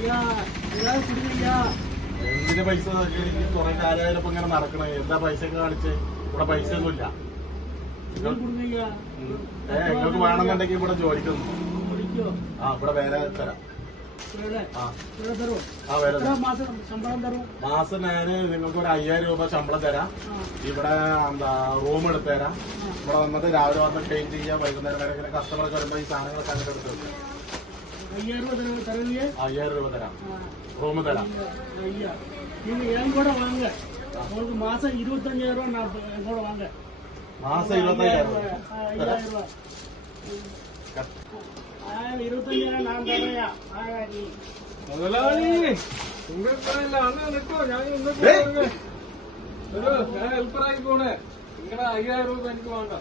ഇയാൾ കുടുങ്ങിയ എന്തിന് പൈസ കുറെ കാലമായാലും ഇങ്ങനെ നടക്കണേ. എന്താ പൈസ ഒക്കെ കാണിച്ച്? ഇവിടെ പൈസ ഒന്നുമില്ല. ഏ നിങ്ങൾക്ക് വേണമെന്നുണ്ടെങ്കിൽ ഇവിടെ ജോലിക്ക് ആ ഇവിടെ വേറെ തരാം. മാസം ഞാൻ നിങ്ങൾക്ക് ഒരു അയ്യായിരം രൂപ ശമ്പളം തരാം. ഇവിടെ എന്താ റൂം എടുത്തു തരാം. ഇവിടെ വന്നിട്ട് രാവിലെ വന്ന് ക്ലീൻ ചെയ്യാം. വൈകുന്നേരം വരെ കസ്റ്റമർക്ക് വരുമ്പോൾ ഈ സാധനങ്ങളൊക്കെ അങ്ങോട്ട് എടുത്ത് వెయ్యారు తరగతి తరగతి ஐயாயிரம் ரூபா தரேன். ஐயா நீங்க என் கூட வாங்க. உங்களுக்கு மாசம் இருபத்தஞ்சாயிரம் ரூபா நான் என் கூட வாங்க. மாசம் இருபத்தாயிரம் இருபத்தஞ்சாயிரம் நான் தரையா ஆயிரம் முதலாளி உங்க இப்ப இல்ல அண்ணன் நிற்கும் போனேன். இங்கடா ஐயாயிரம் ரூபாய் எனக்கு வாங்க?